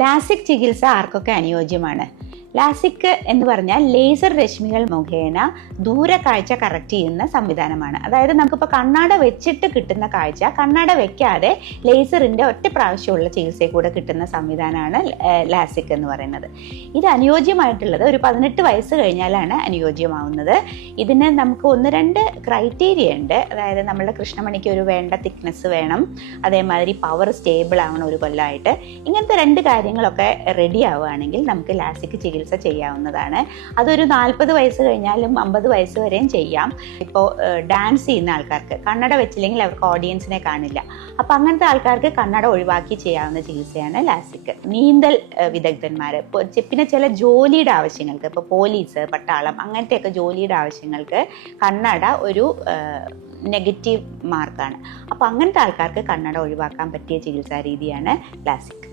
LASIK ചികിത്സ ആർക്കൊക്കെ അനുയോജ്യമാണ്? ലാസിക് എന്ന് പറഞ്ഞാൽ ലേസർ രശ്മികൾ മുഖേന ദൂരക്കാഴ്ച കറക്റ്റ് ചെയ്യുന്ന സംവിധാനമാണ്. അതായത് നമുക്കിപ്പോൾ കണ്ണാട വെച്ചിട്ട് കിട്ടുന്ന കാഴ്ച കണ്ണാട വെക്കാതെ ലേസറിൻ്റെ ഒറ്റ പ്രാവശ്യമുള്ള ചികിത്സയിൽ കൂടെ കിട്ടുന്ന സംവിധാനമാണ് ലാസിക് എന്ന് പറയുന്നത്. ഇത് അനുയോജ്യമായിട്ടുള്ളത് ഒരു 18 വയസ്സ് കഴിഞ്ഞാലാണ് അനുയോജ്യമാവുന്നത്. ഇതിന് നമുക്ക് 1-2 ക്രൈറ്റീരിയ ഉണ്ട്. അതായത് നമ്മളുടെ കൃഷ്ണമണിക്ക് ഒരു വേണ്ട തിക്നെസ് വേണം, അതേമാതിരി പവർ സ്റ്റേബിൾ ആവണം ഒരു കൊല്ലമായിട്ട്. ഇങ്ങനത്തെ 2 കാര്യങ്ങളൊക്കെ റെഡി ആവുകയാണെങ്കിൽ നമുക്ക് ലാസിക് ചികിത്സ ചെയ്യാവുന്നതാണ്. അതൊരു 40 വയസ്സ് കഴിഞ്ഞാലും 50 വയസ്സ് വരെയും ചെയ്യാം. ഇപ്പോൾ ഡാൻസ് ചെയ്യുന്ന ആൾക്കാർക്ക് കണ്ണട വെച്ചില്ലെങ്കിൽ അവർക്ക് ഓഡിയൻസിനെ കാണില്ല. അപ്പം അങ്ങനത്തെ ആൾക്കാർക്ക് കണ്ണട ഒഴിവാക്കി ചെയ്യാവുന്ന ചികിത്സയാണ് ലാസിക്. നീന്തൽ വിദഗ്ധന്മാർ, പിന്നെ ചില ജോലിയുടെ ആവശ്യങ്ങൾക്ക്, ഇപ്പോൾ പോലീസ്, പട്ടാളം, അങ്ങനത്തെയൊക്കെ ജോലിയുടെ ആവശ്യങ്ങൾക്ക് കണ്ണട ഒരു നെഗറ്റീവ് മാർക്കാണ്. അപ്പോൾ അങ്ങനത്തെ ആൾക്കാർക്ക് കണ്ണട ഒഴിവാക്കാൻ പറ്റിയ ചികിത്സാ രീതിയാണ് ലാസിക്.